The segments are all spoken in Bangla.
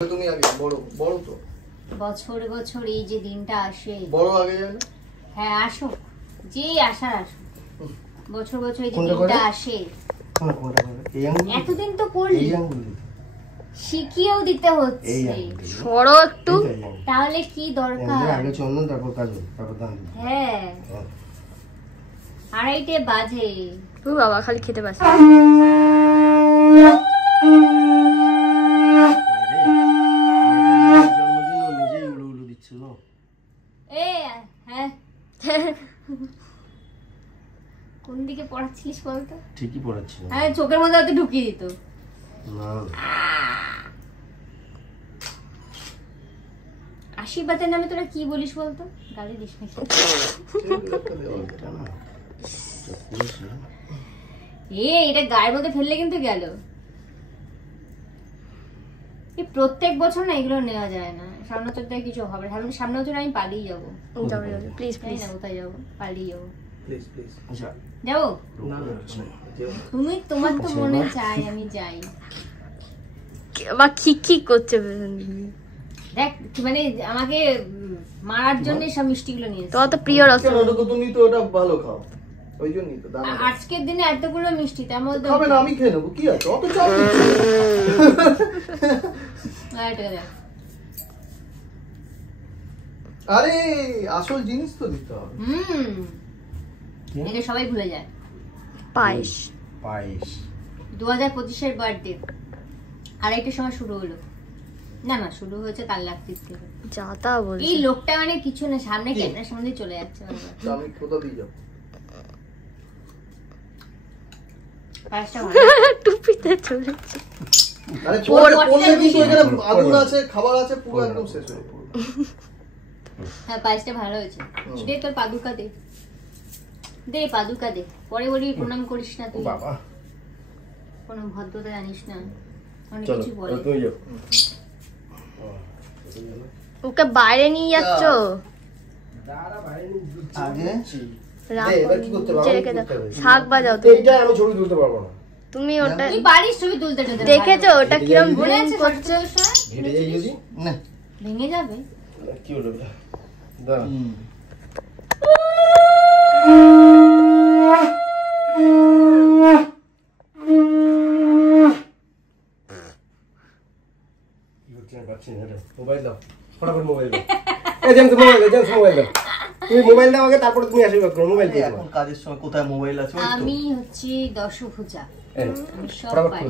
তুমি আগে বড় বড় তো বছর বছর এই যে দিনটা আসে বড় আগে যায় না? হ্যাঁ আসুক, যে আসার আসুক, বছর বছর এই যে দিনটা আসে। এতদিন তো করলি, শিখিয়েও দিতে হচ্ছে। সরো একটু, তাহলে কি দরকার? আগে চন্দন তারপর কাজল তারপর দান। হ্যাঁ 2:30 বাজে। ও বাবা খালি খেতে পাচ্ছি। কোন দিকে পড়াচ্ছিলিস বলতো? ঠিকই পড়াচ্ছি। হ্যাঁ চোখের মধ্যে হয়তো ঢুকিয়ে দিত। আশীর্বাদের নামে তোরা কি বলিস বলতো? গালি দিস নাকি? এটা গায়ের মধ্যে ফেললে কিন্তু গেল। প্রত্যেক বছর না এগুলো নেওয়া যায় না। সামনে বছর কিছু হবে, সামনে বছর আমি পালিয়ে যাবো। প্লিজ প্লিজ না কোথায় যাবো, পালিয়ে যাবো। প্লিজ প্লিজ যাবো তুমি, তোমার তো মনে চাই আমি যাই। বা খিক খিক করছে, দেখ মানে আমাকে মারার জন্য সব মিষ্টিগুলো নিয়েছে। তো প্রিয় রসগোল্লা তুমি তো ওটা ভালো খাও, ওই জন্যই তো দাম। আজকের দিনে এতগুলো মিষ্টি, তার মধ্যে খাবে না, আমি খেয়ে নেবো, কি আছে অত চাপ? আরে আসল জিনিস তো দিতে হবে। এটা সবাই ভুলে যায়। পায়েস পায়েস 2025-এর বার্থডে 2:30টার সময় শুরু হলো। না না শুরু হয়েছে কাল রাত্রির থেকে। যা তা বলছি, এই লোকটা মানে কিছু না, সামনে ক্যামেরার সামনে চলে যাচ্ছে। আমি কোথা দিয়ে যাব? পায়েসটা টুপিতে চলেছে। আরে পড়লে কিন্তু এখানে আগুন আছে, খাবার আছে, পুরো একদম শেষ হয়ে যাবে। হ্যাঁ পায়েসটা ভালো হয়েছে। দে তোর পাদুকা দে, দে পাদুকা দে। পরে বলি প্রণাম করিস না তুই, বাবা কোনো ভদ্রতা জানিস না, অনেক চলো কিছু বলে। তুমি যাও। ওকে বাইরে নিয়ে যাচ্ছ? আগে শাক বাজাও তুমি। এইটা আমি ছবি তুলতে পারবো না। তুমি ওটা তুই পারিস ছবি তুলতে, দেখেছো ওটা কিরম ব্লিং করছে? ঘেটে যাই যদি না ভেঙে যাবে। কি হলো দাঁড়া। মোবাইল দাও, ফটাফট মোবাইল দাও। এই জান মোবাইল দাও, জান মোবাইল দাও। তুমি মোবাইল দাও আগে, তারপর তুমি আশীর্বাদ করো। মোবাইল দিয়ে এখন কাজের সময় কোথায় মোবাইল আছে? আমি হচ্ছে দশভুজা, আমি সব পাই।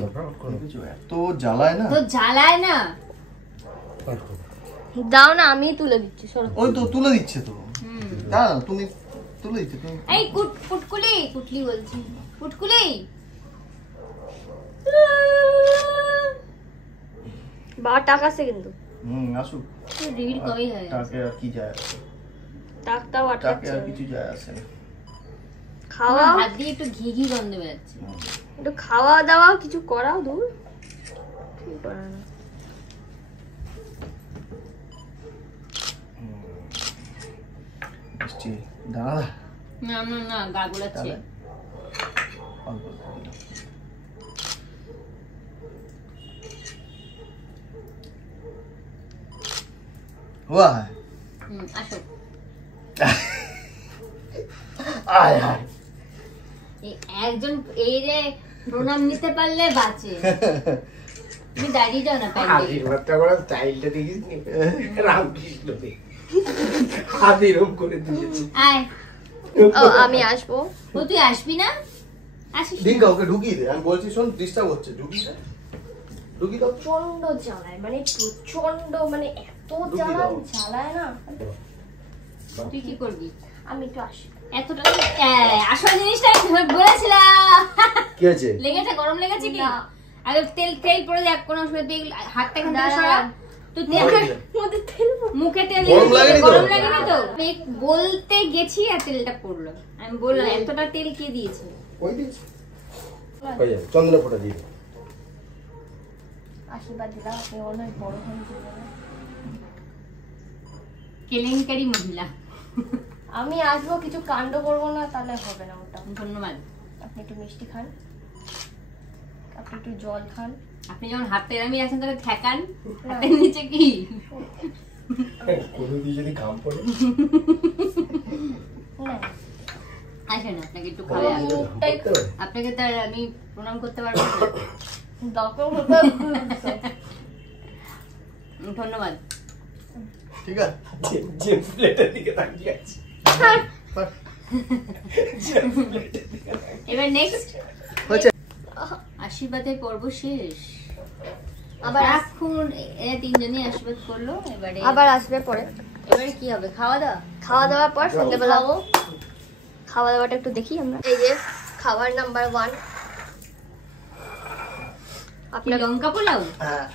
এত জ্বালায় না, তো জ্বালায় না। দাও না, আমি তুলে দিচ্ছি। ওই তো তুলে দিচ্ছে তো। দাও তুমি তুলে দিচ্ছে তুমি। এই পুটকুলি, পুটলি বলছি, পুটকুলি। বাবা টাকা আছে কিন্তু। আসুক। রিভিল কবে হয়? টাকে আর কি যায় আসে? টাকটাও টাকে আটকাচ্ছে। আর কিছু যায় আসে না। খাওয়া হাত দিয়ে একটু ঘি ঘি গন্ধ বেরোচ্ছে। একটু খাওয়া দাওয়া কিছু করাও, দূর কি করা না। মিষ্টি দাঁড়া। না না না গা গোলাচ্ছে। অল্প অল্প দিলাম। ওয়া আসো। আয় আয় একজন এই রে প্রণাম নিতে পারলে বাঁচে। তুমি দাঁড়িয়ে যাও না পাইলে। আশীর্বাদটা করা স্টাইলটা দেখিস নি? রামকৃষ্ণ দে হাত এরকম করে দিয়েছে। আয়। ও আমি আসবো। ও তুই আসবি না? আসিস দিন ওকে ঢুকিয়ে দে। আমি বলছি শোন ডিস্টার্ব হচ্ছে, ঢুকিয়ে দে। ঢুকিয়ে দাও। প্রচন্ড জ্বালায়, মানে প্রচন্ড, মানে এত জ্বালায় না। তুই কি করবি? আমি একটু আসি। এতটা আসল জিনিসটা বলেছিলাম। কি হয়েছে? লেগেছে? গরম লেগেছে কি? আগে তেল তেল পরে দেখ, কোন সময় তেল হাতটা এখান থেকে সরা। তুই মধ্যে তেল মুখে তেল গরম লাগেনি তো? গরম লাগেনি তো? বলতে গেছি আর তেলটা পড়লো। আমি বললাম এতটা তেল কে দিয়েছে? ওই দিয়েছে। ওই যে চন্দনা ফোঁটা দিয়ে। আশীর্বাদ দিলাম, আপনি অনেক বড় হন। কেলেঙ্কারি মহিলা। আমি আসবো, কিছু কাণ্ড করবো না, তাহলে হবে না ওটা। ধন্যবাদ। আপনি একটু মিষ্টি খান, আপনি একটু জল খান। আপনি যখন হাতটা এরমই আছেন তাহলে ঠেকান, হাতের নিচে কি কোনো দিয়ে যদি ঘাম পড়ে আসেন আপনাকে একটু খাওয়া, আপনাকে তার আমি প্রণাম করতে পারবো না। ধন্যবাদ। ঠিক আছে, জেমস প্লেটের দিকে তাকিয়ে আছি। এবার নেক্সট হচ্ছে আশীর্বাদের পর্ব শেষ। আবার এখন এরা তিনজনই আশীর্বাদ করলো, এবারে আবার আসবে পরে। এবারে কি হবে? খাওয়া দাওয়া। খাওয়া দাওয়ার পর সন্ধ্যেবেলা খাওয়া দাওয়াটা একটু দেখি আমরা। এই যে খাবার নাম্বার 1 আপনার লঙ্কা পোলাও। হ্যাঁ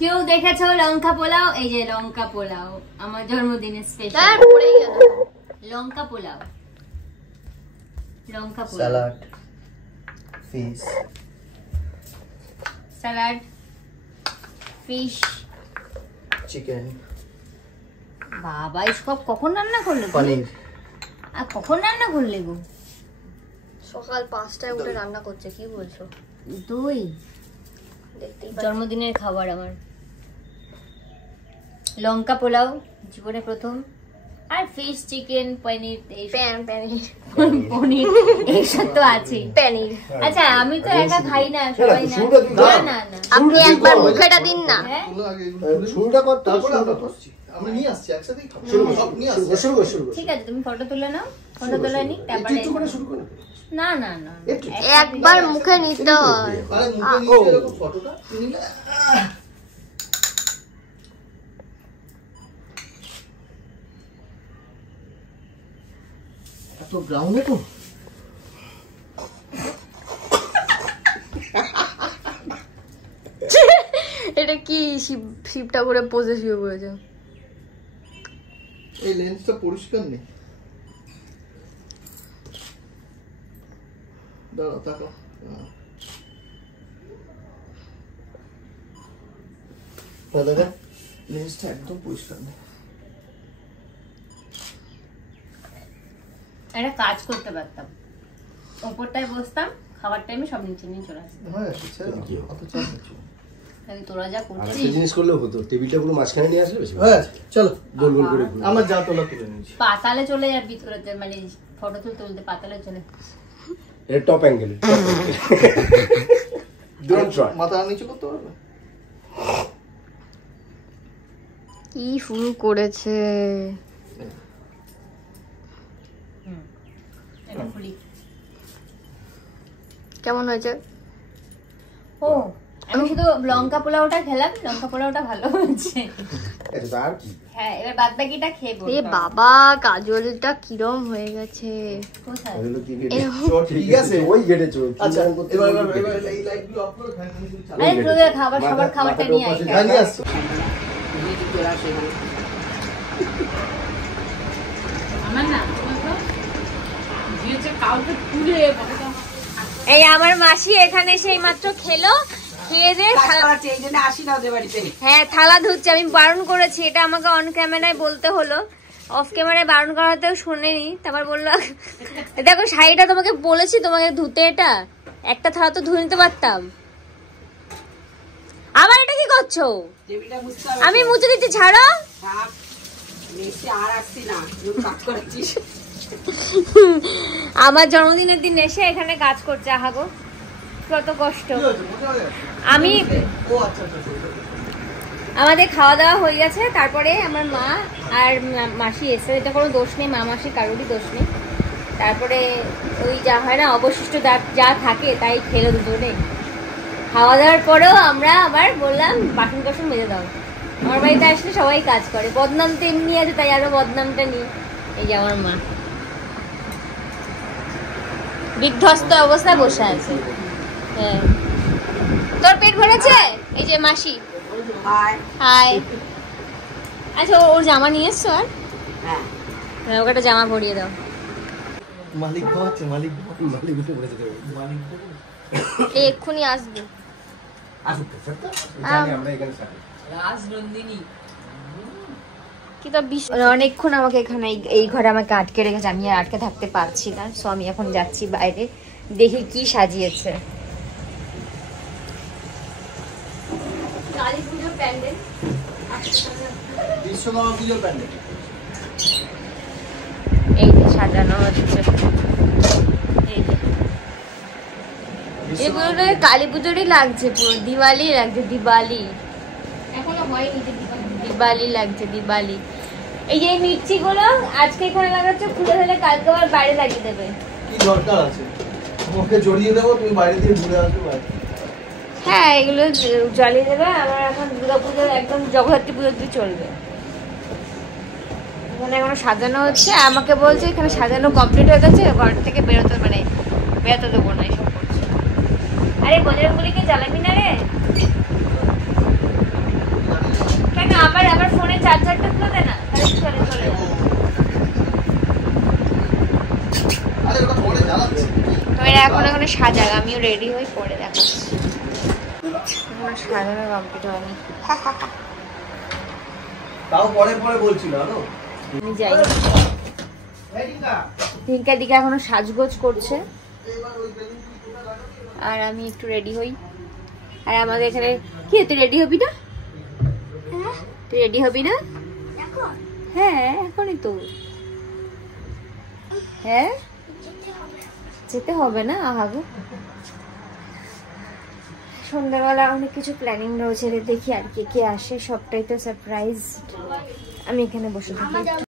কেউ দেখেছো লঙ্কা পোলাও? এই যে লঙ্কা পোলাও, আমার জন্মদিনের স্পেশাল তার পরেই গেল লঙ্কা পোলাও। লঙ্কা পোলাও, salad, fish, salad, fish, chicken, বাবা এসব কখন রান্না করলে? পনির। আর কখন রান্না করলে গো? সকাল 5টায় উঠে রান্না করছে, কি বলছো? দই, দেখতেই জন্মদিনের খাবার আমার। লঙ্কা পোলাও জীবনে প্রথম, আর ফিশ, চিকেন, পনির, পনির এইসব তো আছে। পনির। আচ্ছা আমি তো একা খাই না, সবাই না। না না আপনি একবার মুখেটা দিন না। হ্যাঁ? শুরুটা কর, তারপরে আমরা করছি। আমরা নিয়ে আসছি একসাথেই খাবো। শুরু কর, নিয়ে আসছি। শুরু কর, শুরু কর। ঠিক আছে, তুমি ফটো তুলে নাও, ফটো তুলে নি তারপরে। একটু করে শুরু করো। না না না, একবার মুখে নিতে হয়। আরে মুখে নিয়ে এরকম ফটোটা নিলে এত ব্রাউন তো। এটা কি শিব ঠাকুরের পোজে শুয়ে পড়েছে। এই লেন্সটা পরিষ্কার নেই। দাঁড়াও, তাকাও। দাদা লেন্সটা একদম পরিষ্কার নেই। একটা কাজ করতে পারতাম, ওপরটায় বসতাম, খাবার টাইমে সব নিচে নিয়ে চলে আসতাম। হ্যাঁ আচ্ছা, অত চাপ নিচ্ছ না। আমি তোরা যা আর করছিস একটা জিনিস করলেও হতো, টেবিলটা পুরো মাঝখানে নিয়ে আসলে বেশি ভালো। হ্যাঁ চলো, গোল গোল করে ঘুরে। আমার যা তোলা তুলে নিয়েছি। পাতালে চলে যাবি তোরা, মানে ফটো তুলতে পাতালে চলে। এটা টপ অ্যাঙ্গেল। Don't try. মাথা নিচে করতে পারবে? কি শুরু করেছে। এটা খুলি। কেমন হয়েছে? ও আমি শুধু লঙ্কা পোলাওটা খেলাম, লঙ্কা পোলাওটা ভালো হয়েছে। এটা তো আর কি? হ্যাঁ এবার বাদ বাকিটা খেয়ে এ বলবো। বাবা, কাজলটা কিরম হয়ে গেছে। কোথায়? ওগুলো কি গেটে? এরকম। ঠিক আছে, ওই গেটে চল। আচ্ছা এবার এই লাইটগুলো অফ করে ফ্যান চালাও। আরে তোদের সবার খাবারটা নিয়ে আয়। হ্যাঁ নিয়ে আসছি। আমার না এই আমার মাসি এখানে সেই মাত্র খেলো, খেয়ে দিয়ে হ্যাঁ থালা ধুচ্ছে। আমি বারণ করেছি, এটা আমাকে অন ক্যামেরায় বলতে হলো, অফ ক্যামেরায় বারণ করাতেও শোনেনি। তারপর বললো দেখো শাড়িটা তোমাকে বলেছি তোমাকে ধুতে, এটা একটা থালা তো ধুয়ে নিতে পারতাম। আবার এটা কি করছো? আমি মুছে দিচ্ছি, ছাড়ো। আমার জন্মদিনের দিন এসে এখানে কাজ করছে, আহাগো কত কষ্ট। আমি আমাদের খাওয়া দাওয়া হয়ে গেছে, তারপরে আমার মা আর মাসি এসে, এটা কোনো দোষ নেই, মা মাসি কারোরই দোষ নেই। তারপরে ওই যা হয় না অবশিষ্ট যা থাকে তাই খেলো দুজনে। খাওয়া দাওয়ার পরেও আমরা আবার বললাম বাসন টাসন মেজে দাও। আমার বাড়িতে আসলে সবাই কাজ করে, বদনাম তো এমনি আছে, তাই আরো বদনামটা নিই। এই যে আমার মা বিধ্বস্ত অবস্থায় বসে আছে। হ্যাঁ তোর পেট ভরেছে? এই যে মাসি হাই। আচ্ছা ওর জামা নিয়ে এসছো? আর হ্যাঁ ওকে একটা জামা পরিয়ে দাও। মালিক ঘুমাচ্ছে, মালিক মালিক উঠে বসে দেবে। মালিক এই এক্ষুনি আসবে। আসুক তো, সত্য? জানি আমরা এখানে থাকি। কি তো অনেকক্ষণ আমাকে এখানে এই ঘরে আমাকে আটকে রেখেছে, আমি আর আটকে থাকতে পারছি না। সো আমি এখন যাচ্ছি বাইরে, দেখি কি সাজিয়েছে। কালী পুজোর প্যান্ডেল, বিশ্বকর্মা পুজোর প্যান্ডেল এই যে সাজানো হচ্ছে। এগুলো কালী পুজোরই লাগছে, পুরো দিওয়ালি লাগছে, দিওয়ালি এখনো হয়নি যে দিওয়ালি লাগছে, দিওয়ালি। এই যে মির্চি গুলো আজকে এখানে লাগাচ্ছে, খুলে ফেলে কালকে আবার বাইরে লাগিয়ে দেবে। কি দরকার আছে, তোমাকে জড়িয়ে দেবো, তুমি বাইরে দিয়ে ঘুরে আসবে। হ্যাঁ, এগুলো জ্বালিয়ে দেবে। আমার এখন দুর্গাপুজো একদম জগদ্ধাত্রী পুজো দিয়ে চলবে। এখানে এখনো সাজানো হচ্ছে, আমাকে বলছে এখানে সাজানো কমপ্লিট হয়ে গেছে, ঘর থেকে বেরোতে বেরোতে দেবো না, এইসব করছে। আরে বজরংবলীকে জ্বালাবি না রে? কেন? আমার ফোনে চার্জারটা তুলে দে না, তাহলে চলে যাবে। এখন সাজাক, আমিও রেডি হই, পরে দেখাচ্ছি। সাজানো কমপ্লিট হয়নি, তাও পরে পরে বলছিল। আমি যাই। রিঙ্কার দিকে এখনো সাজগোজ করছে, আর আমি একটু রেডি হই। আর আমাদের এখানে কি, তুই রেডি হবি না? তুই রেডি হবি না? হ্যাঁ, এখনই তো। হ্যাঁ, যেতে হবে না? আহাগো, সন্ধ্যাবেলা অনেক কিছু প্ল্যানিং রয়েছে, দেখি আর কে কে আসে, সবটাই তো সারপ্রাইজ। আমি এখানে বসে থাকি।